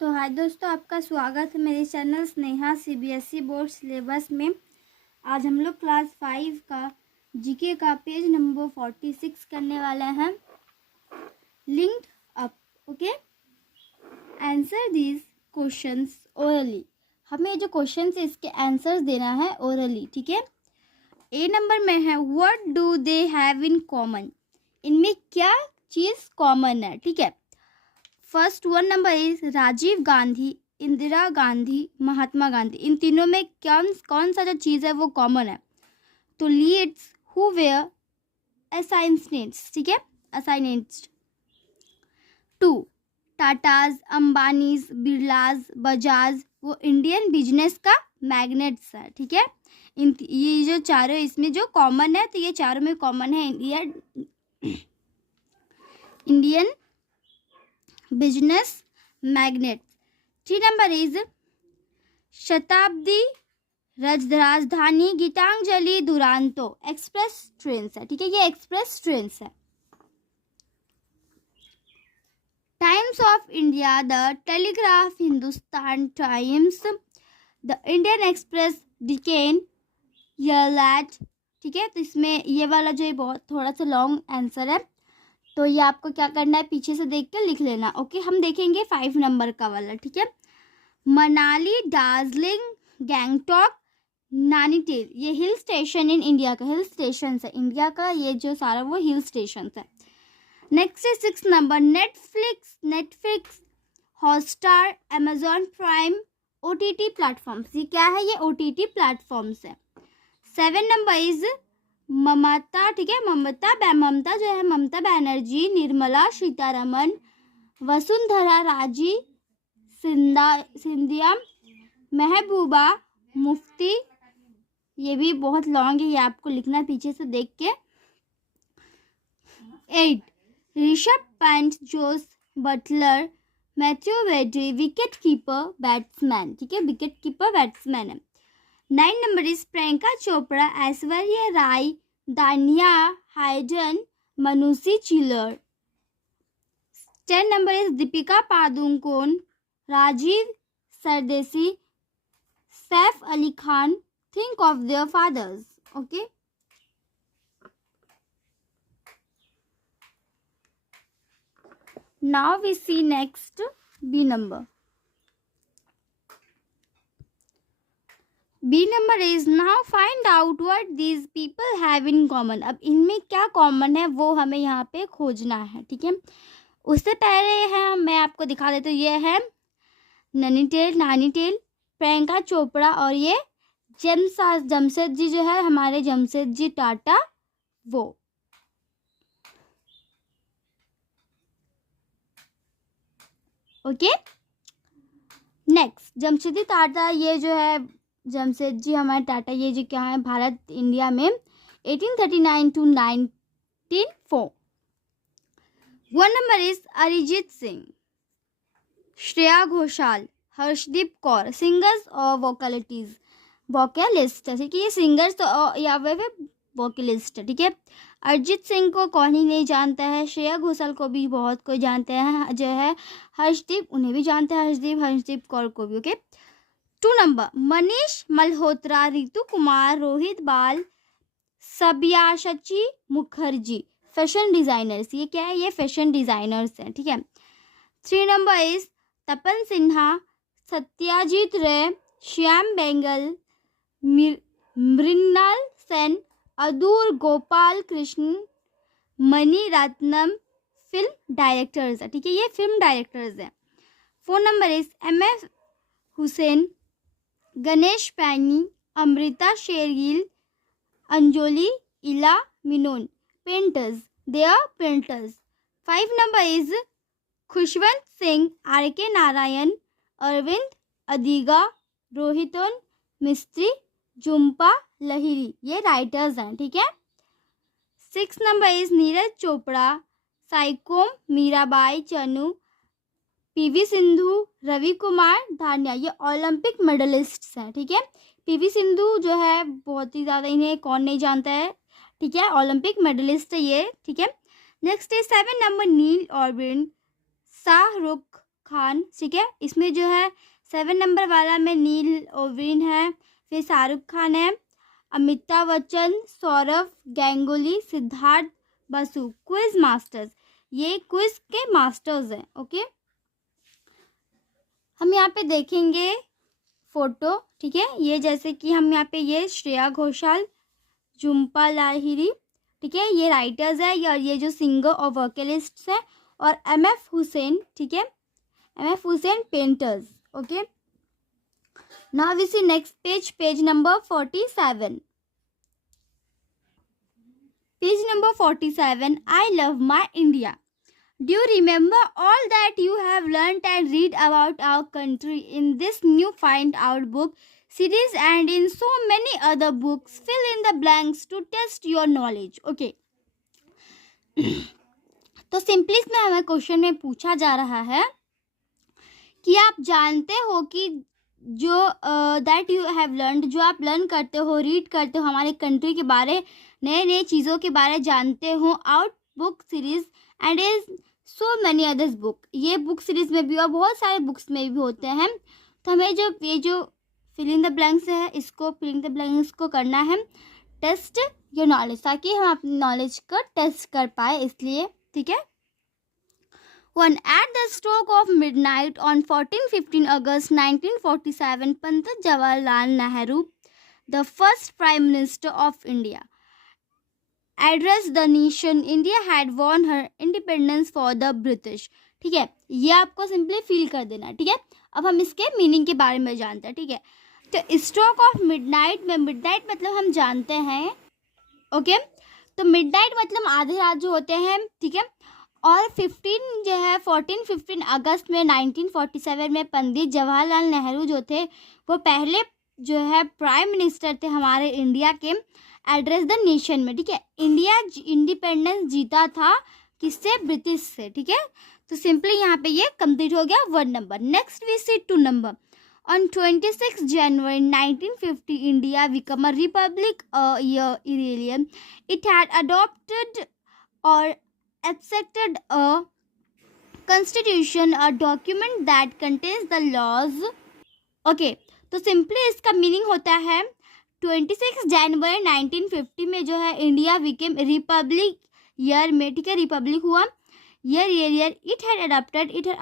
तो हाय दोस्तों, आपका स्वागत है मेरे channel Sneha CBSE board syllabus में। आज हम लोग क्लास 5 का जीके का पेज नंबर 46 करने वाले हैं। Linked up. Okay, answer these questions orally. हमें जो क्वेश्चंस है इसके आंसर्स देना है ओरली, ठीक है। ए नंबर में है what do they have in common. इनमें क्या चीज़ कॉमन है, ठीक है। First one number is Rajiv Gandhi, Indira Gandhi, Mahatma Gandhi. इन तीनों में कौन सा जो चीज़ है वो कॉमन है। तो लीड्स हु वेयर असाइनेट्स, ठीक है, असाइनेट्स। टू टाटाज, अंबानीज, बिरलाज, बजाज, वो इंडियन बिजनेस का मैग्नेट्स है, ठीक है। ये जो चारों इसमें जो कॉमन है, तो ये चारों में कॉमन है Indian business magnet. 3 number is शताब्दी, राजधानी, गीतांजलि, दुरांतो एक्सप्रेस ट्रेन है, ठीक है, ये एक्सप्रेस ट्रेन है। Times of India, the Telegraph, Hindustan Times, the Indian Express, Deccan, यलाट, ठीक है। तो इसमें ये वाला जो है बहुत थोड़ा सा लॉन्ग आंसर है, तो ये आपको क्या करना है, पीछे से देख के लिख लेना। ओके, हम देखेंगे 5 नंबर का वाला, ठीक है। मनाली, दार्जिलिंग, गैंगटॉक, नैनीताल, ये हिल स्टेशन इन इंडिया का हिल स्टेशन है इंडिया का, ये जो सारा वो हिल स्टेशन है। नेक्स्ट है 6 number Netflix, Hotstar, Amazon prime, OTT platforms. ये क्या है, ये ओटीटी प्लेटफॉर्म्स है। 7 नंबर इज ममता, ठीक है, ममता जो है ममता बनर्जी, निर्मला सीतारमन, वसुंधरा राजी सिंधिया, महबूबा मुफ्ती। ये भी बहुत लॉन्ग है, ये आपको लिखना पीछे से देख के। 8 Rishabh Pant, Jos Buttler, Matthew Wade, wicket keeper batsman, ठीक है, विकेट कीपर बैट्समैन है। 9 number is Priyanka Chopra, Aishwarya Rai, Diana Hayden, Manushi Chhillar. 10 number is Deepika Padukone, Rajiv Sardesai, Saif Ali Khan, think of their fathers. Okay, now we see next B number. B number is now find out what these people have in common. अब इनमें क्या common है वो हमें यहाँ पे खोजना है, ठीक है। उससे पहले है मैं आपको दिखा देती हूँ, ये है नैनीताल, प्रियंका चोपड़ा, और ये जमशेदजी जो है हमारे जमशेदजी टाटा, वो। ओके, नेक्स्ट जमशेदजी टाटा, ये जो है जमशेदजी हमारे टाटा, ये जो क्या है भारत इंडिया में 1839 to 1904। 1 number is Arijit Singh, Shreya Ghoshal, Harshdeep Kaur, singers और वोकलिस्ट है, ठीक है, ये सिंगर्स तो या वे वोकलिस्ट है, ठीक है। अरिजीत सिंह को कौन ही नहीं जानता है, श्रेया घोषाल को भी बहुत कोई जानते हैं, जो है हर्षदीप, उन्हें भी जानते हैं, हर्षदीप कौर को भी। ओके, 2 नंबर मनीष मल्होत्रा, रितु कुमार, रोहित बाल, सब्यासाची मुखर्जी, फैशन डिजाइनर्स। ये क्या है, ये फैशन डिजाइनर्स हैं, ठीक है। 3 number is Tapan Sinha, Satyajit Ray, Shyam Benegal, Mrinal Sen, Adoor Gopal Krishna, Mani Ratnam, film directors है, ठीक है, ये फिल्म डायरेक्टर्स हैं। 4 number is MF Hussain, Ganesh Pyne, Amrita Shergil, Anjolie Ela Menon, painters, they are painters. 5 number is Khushwant Singh, RK Narayan, Aravind Adiga, Rohinton Mistry, Jhumpa Lahiri, ये राइटर्स हैं, ठीक है। 6 number is Neeraj Chopra, Saikhom, Mirabai Chanu, PV Sindhu, Ravi Kumar धानिया, ये ओलंपिक मेडलिस्ट हैं, ठीक है। PV सिंधु जो है बहुत ही ज़्यादा, इन्हें कौन नहीं जानता है, ठीक है, ओलंपिक मेडलिस्ट है ये, ठीक है। नेक्स्ट है 7 नंबर नील ऑर्बिन, शाहरुख खान, ठीक है। इसमें जो है 7 नंबर वाला में नील ओबेरॉय है, फिर शाहरुख खान है, अमिताभ बच्चन, सौरव गांगुली, सिद्धार्थ बसु, क्विज मास्टर्स, ये क्विज के मास्टर्स हैं। ओके, हम यहाँ पे देखेंगे फोटो, ठीक है। ये जैसे कि हम यहाँ पे ये श्रेया घोषाल, झुम्पा लाहिरी, ठीक है, ये राइटर्स है, या ये जो सिंगर और वोकलिस्ट है, और एम.एफ. हुसैन, ठीक है, M F. Hussain painters. Okay, now we see next page, page number 47। Page number 47, I love my India. Do you remember all that you have learnt and read about our country in this new Find Out book series and in so many other books? Fill in the blanks to test your knowledge. Okay. तो simply इसमें हमें question में पूछा जा रहा है कि आप जानते हो कि जो दैट यू हैव लर्न, जो आप लर्न करते हो, रीड करते हो, हमारी कंट्री के बारे, नए नए चीज़ों के बारे जानते हो out book series and is so many others book. ये बुक सीरीज में भी और बहुत सारे बुक्स में भी होते हैं। तो हमें जो ये जो फिल इन द ब्लैंक्स है, इसको फिल इन द ब्लैंक्स को करना है टेस्ट योर नॉलेज, ताकि हम अपनी नॉलेज को टेस्ट कर पाए, इसलिए, ठीक है। One at the stroke of midnight on 14-15 August 1947, Pandit Jawaharlal Nehru, the first Prime Minister of India, addressed the nation. India had won her independence for the British. ठीक है, ये आपको सिंपली फील कर देना, ठीक है। अब हम इसके मीनिंग के बारे में जानते हैं, ठीक है। तो स्ट्रोक ऑफ मिडनाइट में, मिडनाइट मतलब हम जानते हैं, ओके। तो मिडनाइट मतलब आधी रात जो होते हैं, ठीक है। और 15 जो है 14-15 अगस्त में 1947 में पंडित जवाहरलाल नेहरू जो थे वो पहले जो है प्राइम मिनिस्टर थे हमारे इंडिया के, एड्रेस द नेशन में, ठीक है। इंडिया इंडिपेंडेंस जीता था किससे? ब्रिटिश से, ठीक है। तो सिंपली यहाँ पे ये कंप्लीट हो गया 1 number. Next we see 2 number. On 26 January 1950, India became a republic a year earlier. It had adopted or accepted a constitution, a document that contains the laws. Okay, तो सिंपली इसका meaning होता है 26 जनवरी 1950 में जो है India became Republic year में, ठीक है, रिपब्लिक हुआ। ईयर इट हैड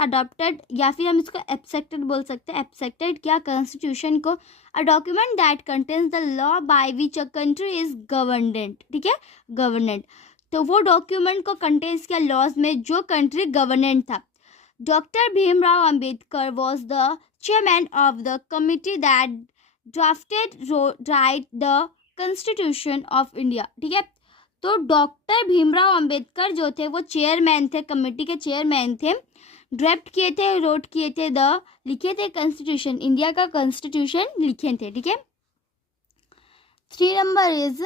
अडॉप्टेड या फिर हम इसको एक्सेप्टेड बोल सकते हैं। एक्सेप्टेड क्या? कॉन्स्टिट्यूशन को। A document that contains the law by which a country is governed, ठीक है, गवर्नेंट। तो वो डॉक्यूमेंट को कंटेन्स किया लॉज में जो कंट्री गवर्नेंट था। Doctor Bhimrao Ambedkar was the chairman of the committee that drafted right the constitution of India, ठीक है। तो डॉक्टर भीमराव अंबेडकर जो थे वो चेयरमैन थे, कमेटी के चेयरमैन थे, ड्राफ्ट किए थे, रोट किए थे, लिखे थे कॉन्स्टिट्यूशन, इंडिया का कॉन्स्टिट्यूशन लिखे थे, ठीक है। 3 number is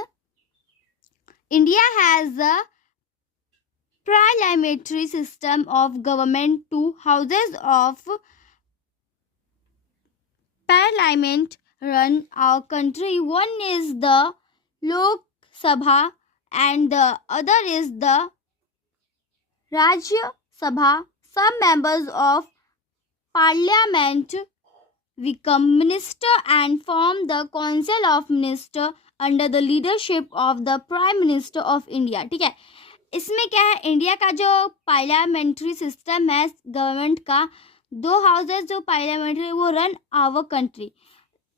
India has a parliamentary system of government. 2 houses of parliament run our country. One is the Lok Sabha and the other is the Rajya Sabha. Some members of parliament become minister and form the council of minister under the leadership of the prime minister of India, ठीक है। इसमें क्या है, India का जो parliamentary system है government का, 2 houses जो पार्लियामेंट्री वो रन आवर कंट्री।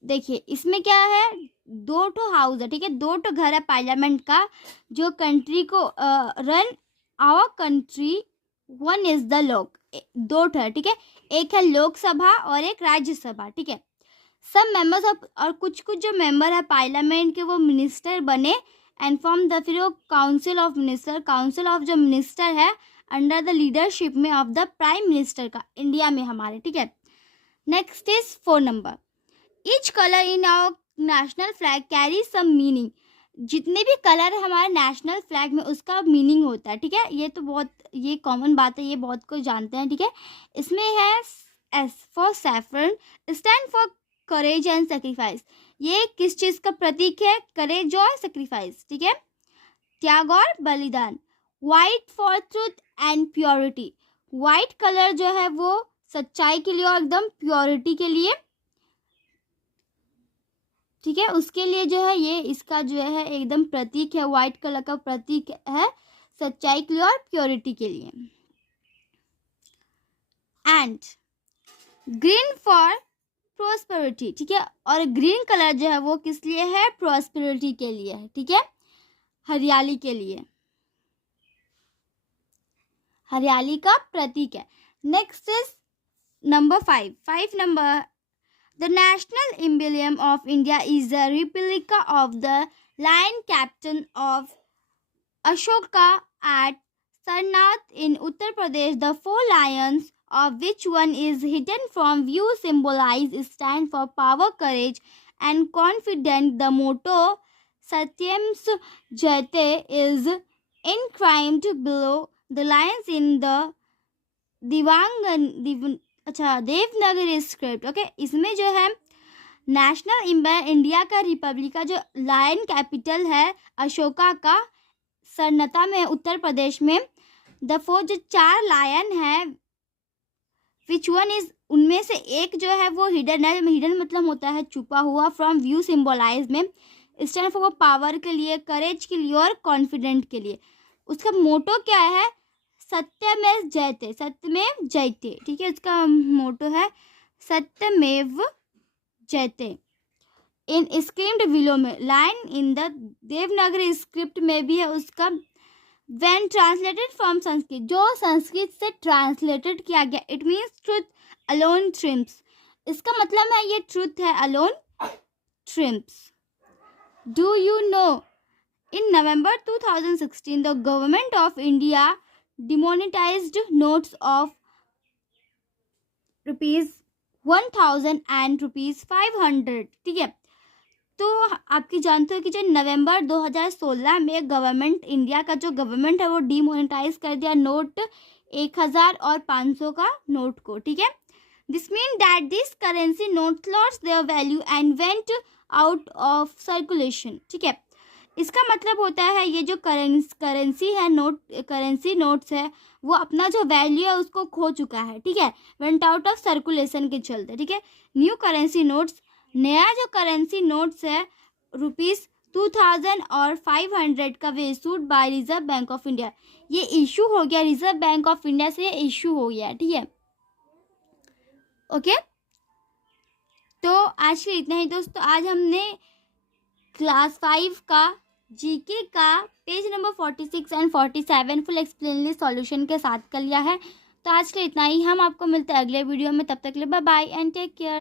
देखिए इसमें क्या है, 2 हाउस है, ठीक है, 2 घर है पार्लियामेंट का जो कंट्री को run our country. 1 is the Lok, 2 है, ठीक है, एक है लोकसभा और एक राज्यसभा, ठीक है। सब मेंबर्स ऑफ, और कुछ जो मेंबर है पार्लियामेंट के वो मिनिस्टर बने एंड फॉर्म द, फिर वो council of minister, council of जो मिनिस्टर है अंडर द लीडरशिप में ऑफ द प्राइम मिनिस्टर का, इंडिया में हमारे, ठीक है। Next is 4 number. Each colour in our national flag carry some meaning. जितने भी कलर है हमारे नेशनल फ्लैग में उसका मीनिंग होता है, ठीक है। ये तो बहुत, ये कॉमन बात है, ये बहुत कुछ जानते हैं, ठीक है। इसमें है S for saffron, stand for courage and sacrifice. ये किस चीज का प्रतीक है? करेज और सेक्रीफाइस, ठीक है, त्याग और बलिदान। White for truth and purity. White colour जो है वो सच्चाई के लिए और एकदम प्योरिटी के लिए, ठीक है। उसके लिए जो है ये इसका जो है एकदम प्रतीक है, व्हाइट कलर का प्रतीक है सच्चाई के लिए और प्योरिटी के लिए। एंड ग्रीन फॉर प्रोस्पेरिटी, ठीक है। और ग्रीन कलर जो है वो किस लिए है? प्रोस्पेरिटी के लिए है, ठीक है, हरियाली के लिए, हरियाली का प्रतीक है। Next is number 5 number, the national emblem of India is a replica of the lion captain of Ashoka at Sarnath in Uttar Pradesh. The 4 lions, of which one is hidden from view, symbolize stand for power, courage, and confidence. The motto Satyam's Jayate is inscribed below the lions in the Devanagari script. Okay, इसमें जो है national emblem India का, Republic का जो lion capital है अशोका का, सरनता में उत्तर प्रदेश में। द 4 जो 4 लायन है, विच वन इज, उनमें से एक जो है वो हिडन है। हिडन मतलब होता है छुपा हुआ। फ्रॉम व्यू सिंबलाइज में स्टैंड फॉर पावर के लिए, करेज के लिए और कॉन्फिडेंट के लिए। उसका मोटो क्या है? सत्यमेव जयते, सत्यमेव जयते, ठीक है। इसका मोटो है सत्यमेव जयते। इन स्क्रिप्ट विलो में line in the Devanagari script में भी है उसका। व्हेन ट्रांसलेटेड फ्रॉम संस्कृत, जो संस्कृत से ट्रांसलेटेड किया गया, it means truth alone TRIMS. इसका मतलब है ये ट्रुथ है, alone TRIMS. Do you know in November 2016 the government of India demonetized notes of ₹1000 and ₹500, ठीक है। तो आपकी जानते हो कि जो नवंबर 2016 में गवर्नमेंट, इंडिया का जो गवर्नमेंट है वो डिमोनेटाइज कर दिया नोट 1000 और 500 का नोट को, ठीक है। This mean that this currency note lost their value and went out of circulation, ठीक है। इसका मतलब होता है ये जो करेंसी है, करेंसी नोट्स है, वो अपना जो वैल्यू है उसको खो चुका है, ठीक है, वेंट आउट ऑफ सर्कुलेशन के चलते, ठीक है। न्यू करेंसी नोट्स, नया जो करेंसी नोट्स है ₹2000 और 500 का वे issued by Reserve Bank of India. ये इशू हो गया रिजर्व बैंक ऑफ इंडिया से, इशू हो गया, ठीक है। ओके, तो आज के इतना ही दोस्तों। आज हमने क्लास 5 का जीके का पेज नंबर 46 एंड 47 फुल एक्सप्लेनली सॉल्यूशन के साथ कर लिया है। तो आज के इतना ही, हम आपको मिलते हैं अगले वीडियो में। तब तक के लिए bye bye and take care.